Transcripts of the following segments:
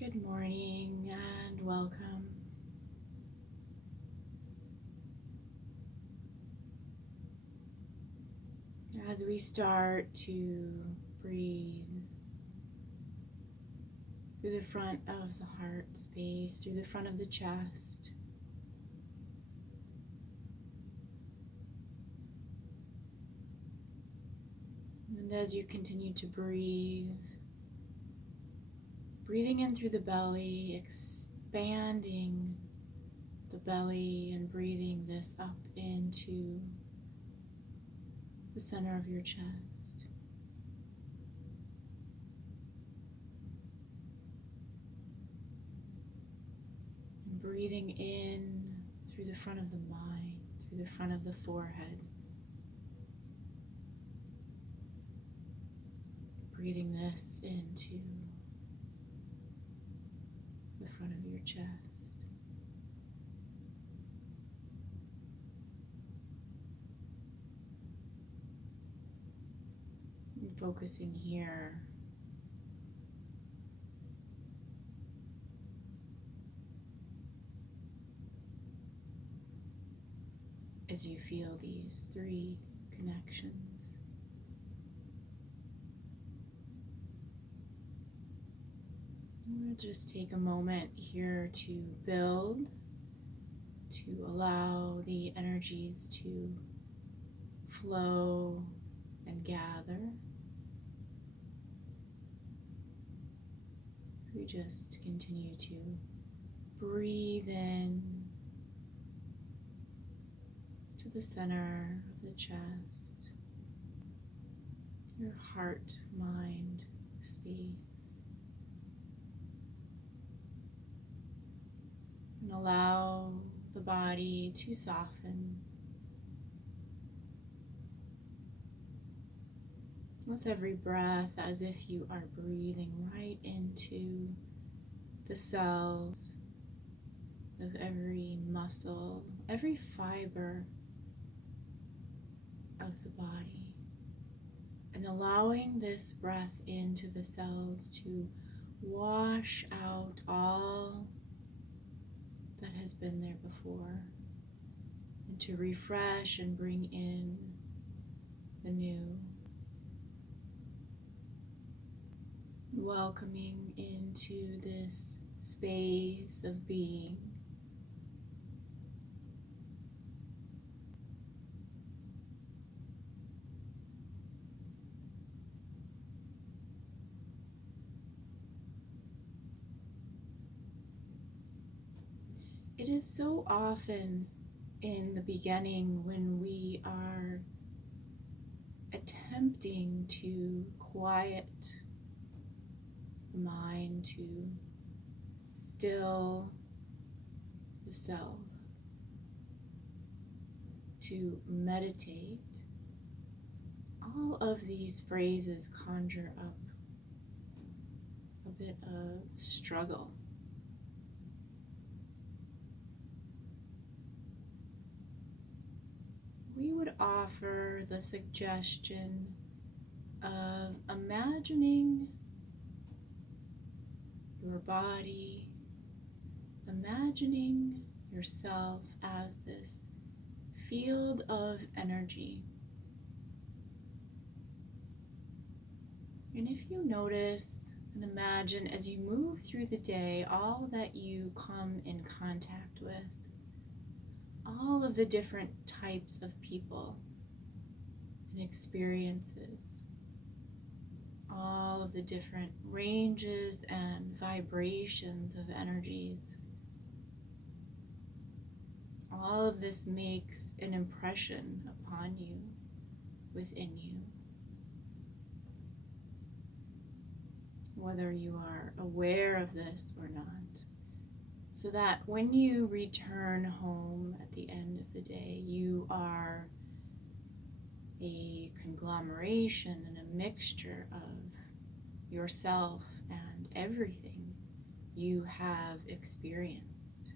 Good morning and welcome. As we start to breathe through the front of the heart space, through the front of the chest, and as you continue to breathe, breathing in through the belly, expanding the belly and breathing this up into the center of your chest. And breathing in through the front of the mind, through the front of the forehead. Breathing this into the front of your chest. And focusing here as you feel these three connections. We'll just take a moment here to build, to allow the energies to flow and gather. So we just continue to breathe in to the center of the chest, your heart, mind space. And allow the body to soften with every breath, as if you are breathing right into the cells of every muscle, every fiber of the body, and allowing this breath into the cells to wash out all that has been there before, and to refresh and bring in the new, welcoming into this space of being. It is so often in the beginning when we are attempting to quiet the mind, to still the self, to meditate, all of these phrases conjure up a bit of struggle. We would offer the suggestion of imagining your body, imagining yourself as this field of energy. And if you notice and imagine as you move through the day, all that you come in contact with, all of the different types of people and experiences, all of the different ranges and vibrations of energies, all of this makes an impression upon you, within you, whether you are aware of this or not. So that when you return home at the end of the day, you are a conglomeration and a mixture of yourself and everything you have experienced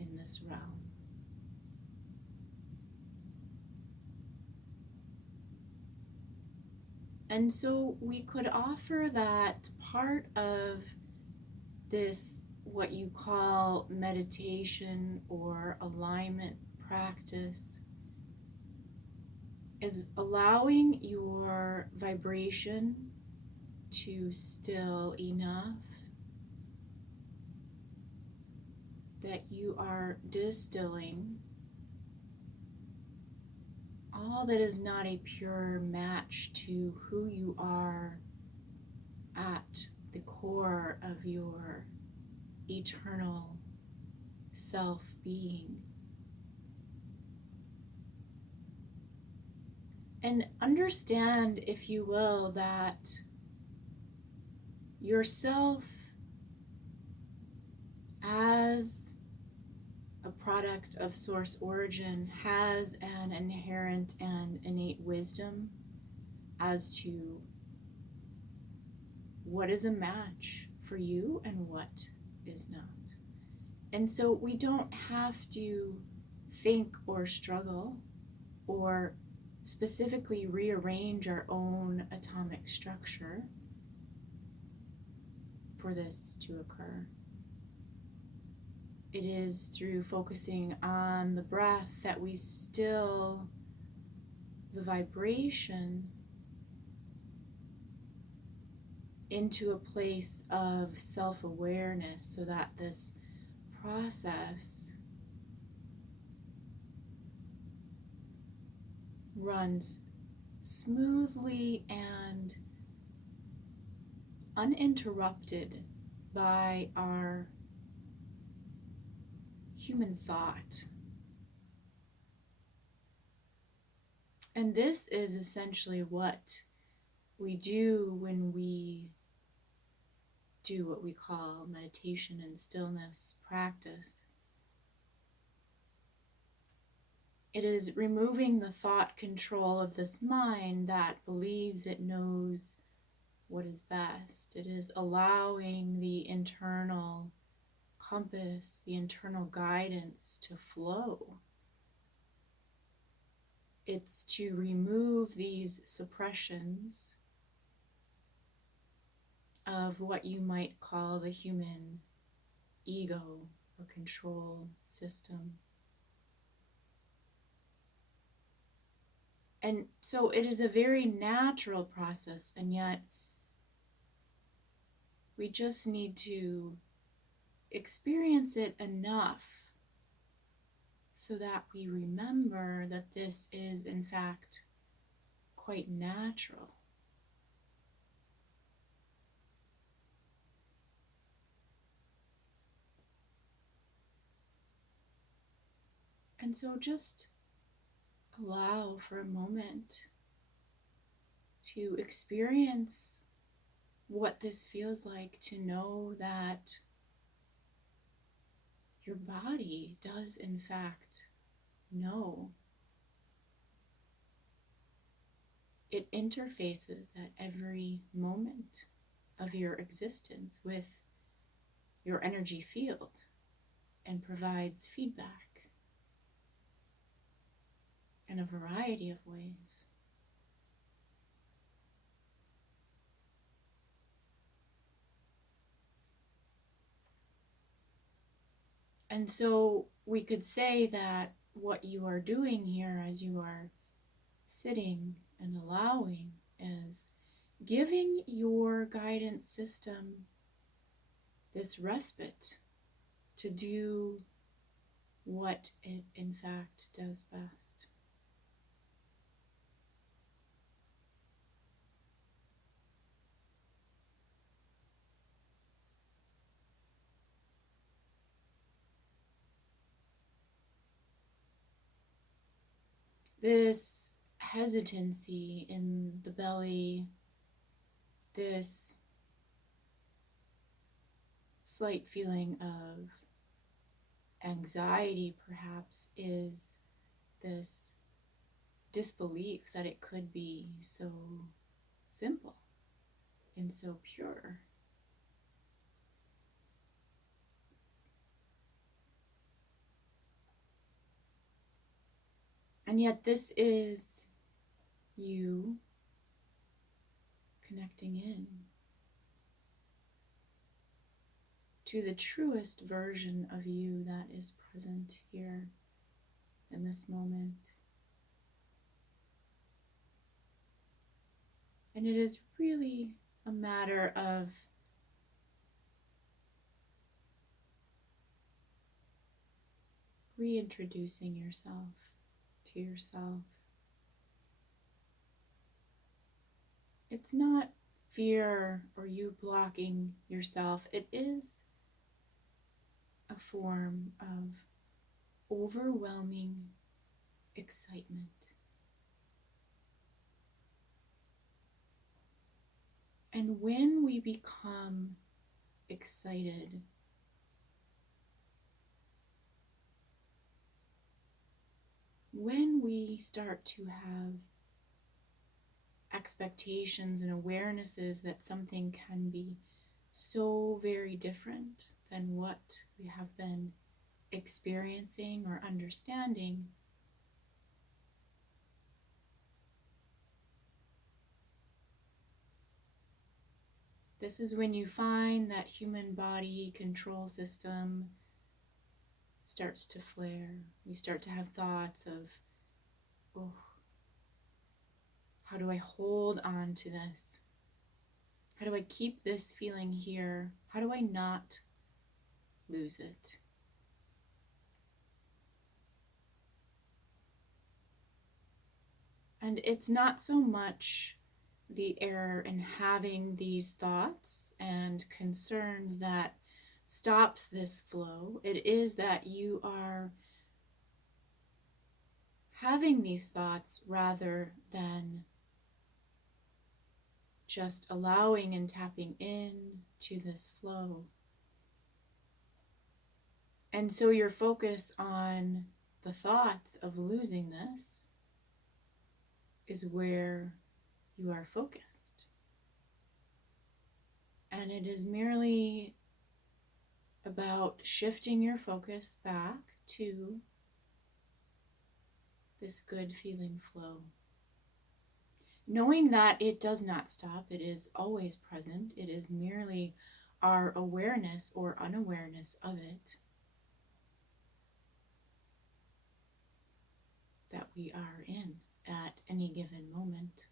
in this realm. And so we could offer that part of this, what you call meditation or alignment practice, is allowing your vibration to still enough that you are distilling all that is not a pure match to who you are at the core of your eternal self-being. And understand, if you will, that yourself as a product of source origin has an inherent and innate wisdom as to what is a match for you and what is not. And so we don't have to think or struggle or specifically rearrange our own atomic structure for this to occur. It is through focusing on the breath that we still the vibration into a place of self-awareness so that this process runs smoothly and uninterrupted by our human thought. And this is essentially what we do when we do what we call meditation and stillness practice. It is removing the thought control of this mind that believes it knows what is best. It is allowing the internal compass, the internal guidance to flow. It's to remove these suppressions of what you might call the human ego or control system. And so it is a very natural process, and yet we just need to experience it enough so that we remember that this is in fact quite natural. And so just allow for a moment to experience what this feels like, to know that your body does in fact know. It interfaces at every moment of your existence with your energy field and provides feedback in a variety of ways. And so we could say that what you are doing here as you are sitting and allowing is giving your guidance system this respite to do what it in fact does best. This hesitancy in the belly, this slight feeling of anxiety perhaps, is this disbelief that it could be so simple and so pure. And yet this is you connecting in. to the truest version of you that is present here in this moment. And it is really a matter of reintroducing yourself to yourself. It's not fear or you blocking yourself. It is a form of overwhelming excitement. And when we become excited, when we start to have expectations and awarenesses that something can be so very different than what we have been experiencing or understanding, this is when you find that human body control system starts to flare. We start to have thoughts of, oh, how do I hold on to this? How do I keep this feeling here? How do I not lose it? And it's not so much the error in having these thoughts and concerns that stops this flow. It is that you are having these thoughts rather than just allowing and tapping in to this flow. And so your focus on the thoughts of losing this is where you are focused. And it is merely about shifting your focus back to this good feeling flow. Knowing that it does not stop, it is always present. It is merely our awareness or unawareness of it that we are in at any given moment.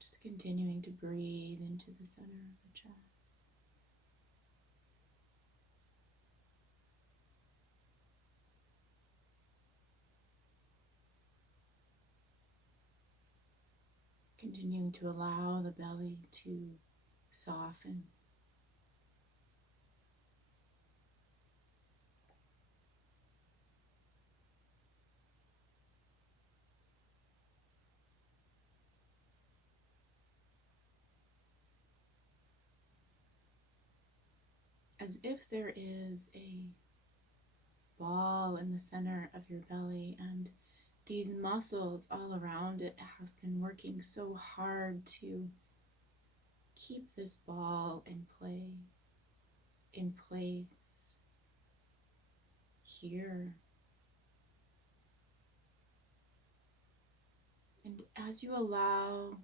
Just continuing to breathe into the center of the chest. Continuing to allow the belly to soften. As if there is a ball in the center of your belly, and these muscles all around it have been working so hard to keep this ball in place here. And as you allow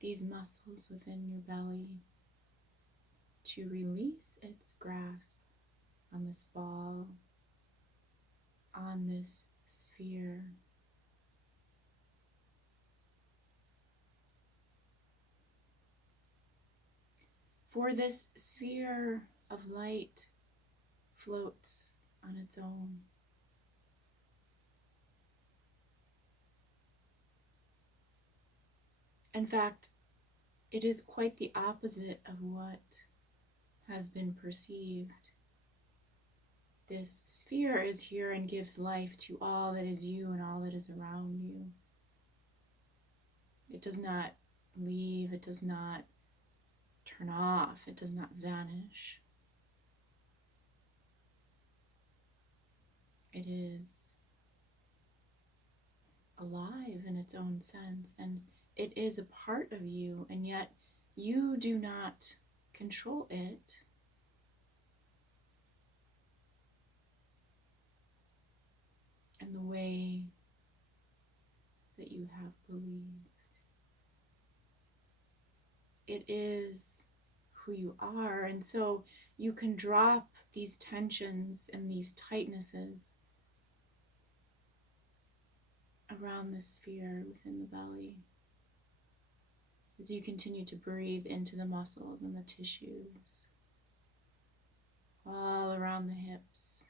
these muscles within your belly to release its grasp on this ball, on this sphere, for this sphere of light floats on its own. In fact, it is quite the opposite of what has been perceived. This sphere is here and gives life to all that is you and all that is around you. It does not leave, it does not turn off, it does not vanish. It is alive in its own sense, and it is a part of you, and yet you do not control it. In the way that you have believed. It is who you are, and so you can drop these tensions and these tightnesses around the sphere within the belly as you continue to breathe into the muscles and the tissues all around the hips,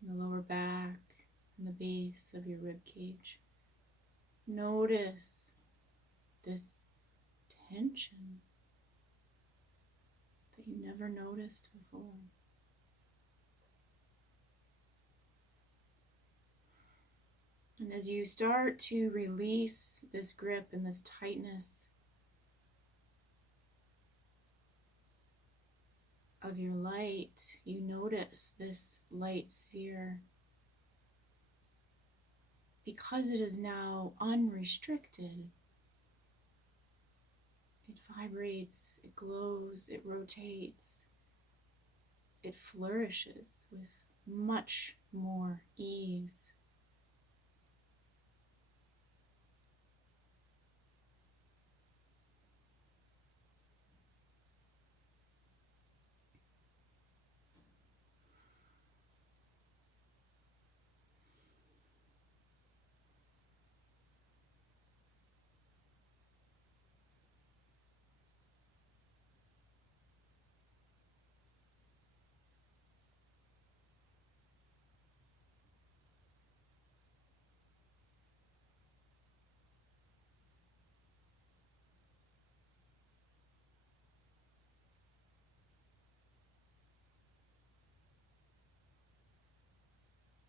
and the lower back, and the base of your rib cage. Notice this tension that you never noticed before. And as you start to release this grip and this tightness of your light, you notice this light sphere. Because it is now unrestricted, it vibrates, it glows, it rotates, it flourishes with much more ease.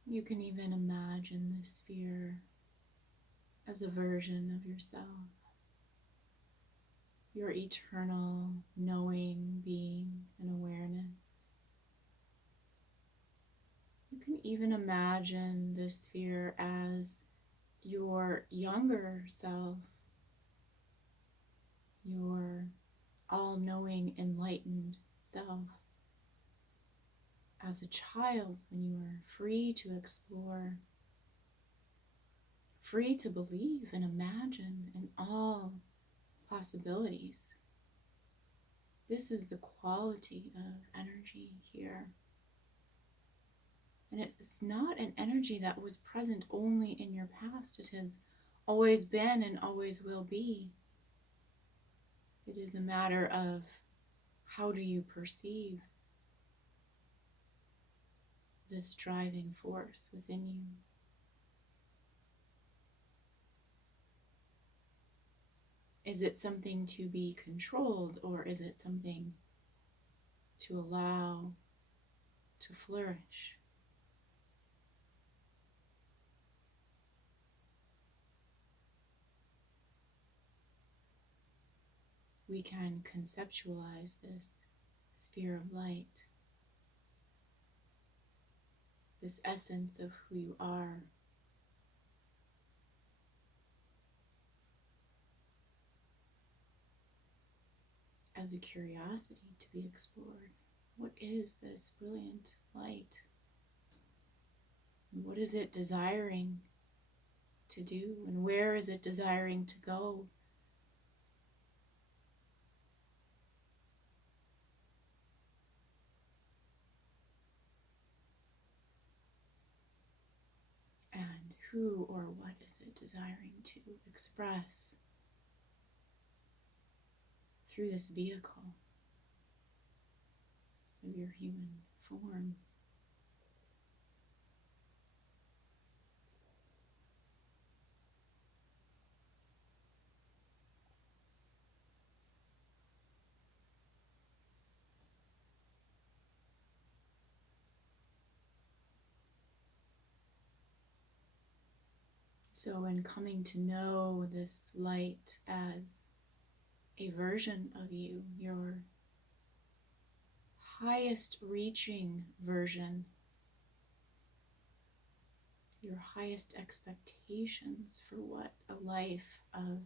You can even imagine this sphere as a version of yourself, your eternal knowing, being, and awareness. You can even imagine this sphere as your younger self, your all-knowing, enlightened self. As a child, when you were free to explore, free to believe and imagine in all possibilities. This is the quality of energy here. And it's not an energy that was present only in your past. It has always been and always will be. It is a matter of how do you perceive this driving force within you. Is it something to be controlled, or is it something to allow to flourish? We can conceptualize this sphere of light, this essence of who you are, as a curiosity to be explored. What is this brilliant light? And what is it desiring to do? And where is it desiring to go? And who or what is it desiring to express through this vehicle of your human form? So in coming to know this light as a version of you, your highest reaching version, your highest expectations for what a life of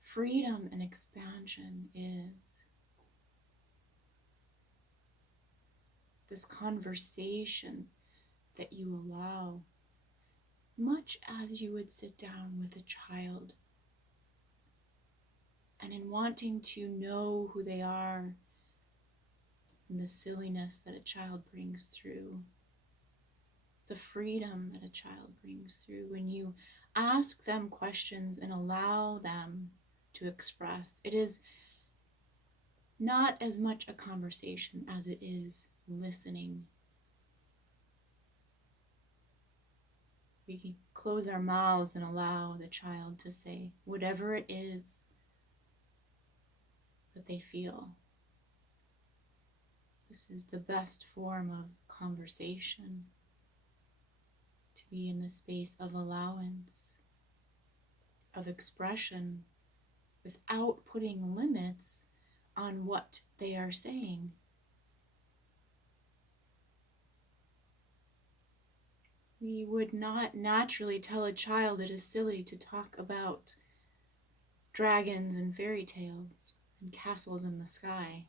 freedom and expansion is. This conversation that you allow, much as you would sit down with a child, and in wanting to know who they are and the silliness that a child brings through, the freedom that a child brings through, when you ask them questions and allow them to express, it is not as much a conversation as it is listening. We can close our mouths and allow the child to say whatever it is that they feel. This is the best form of conversation, to be in the space of allowance, of expression, without putting limits on what they are saying. We would not naturally tell a child it is silly to talk about dragons and fairy tales and castles in the sky.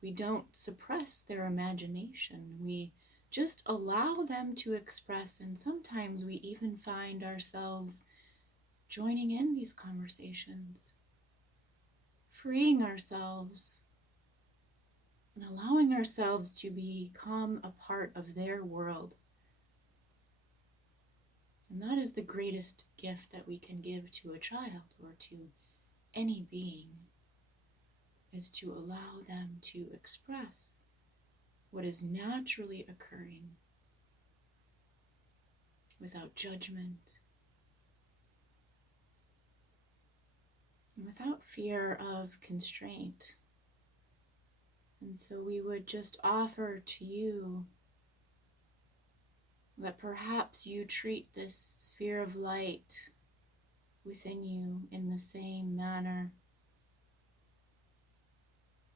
We don't suppress their imagination. We just allow them to express, and sometimes we even find ourselves joining in these conversations, freeing ourselves and allowing ourselves to become a part of their world. And that is the greatest gift that we can give to a child or to any being, is to allow them to express what is naturally occurring without judgment and without fear of constraint. And so we would just offer to you that perhaps you treat this sphere of light within you in the same manner,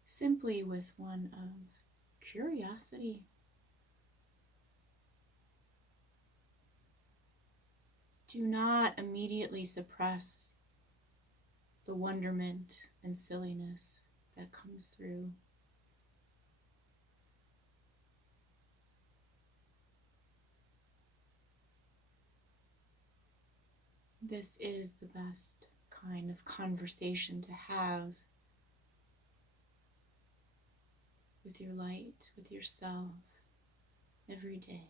simply with one of curiosity. Do not immediately suppress the wonderment and silliness that comes through. This is the best kind of conversation to have with your light, with yourself, every day.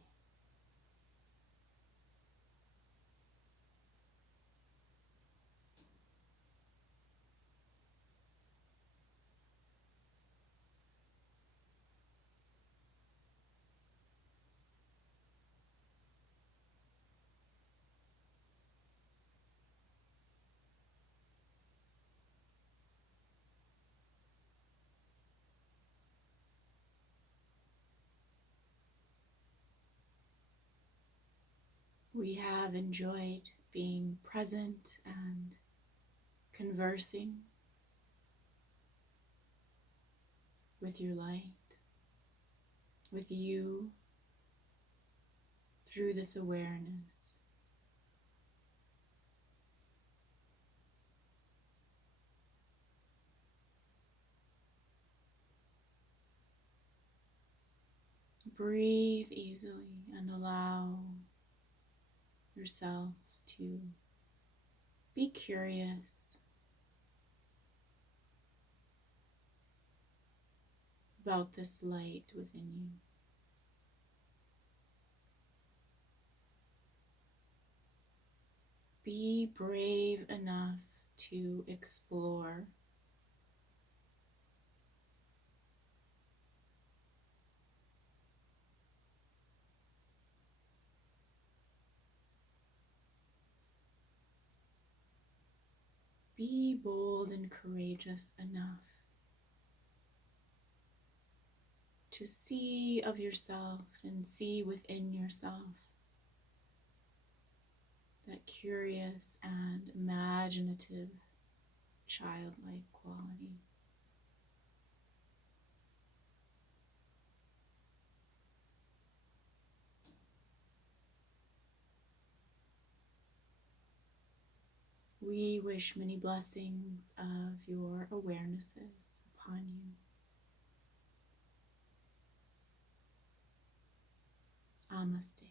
We have enjoyed being present and conversing with your light, with you, through this awareness. Breathe easily and allow yourself to be curious about this light within you. Be brave enough to explore. Be bold and courageous enough to see of yourself and see within yourself that curious and imaginative childlike quality. We wish many blessings of your awarenesses upon you. Namaste.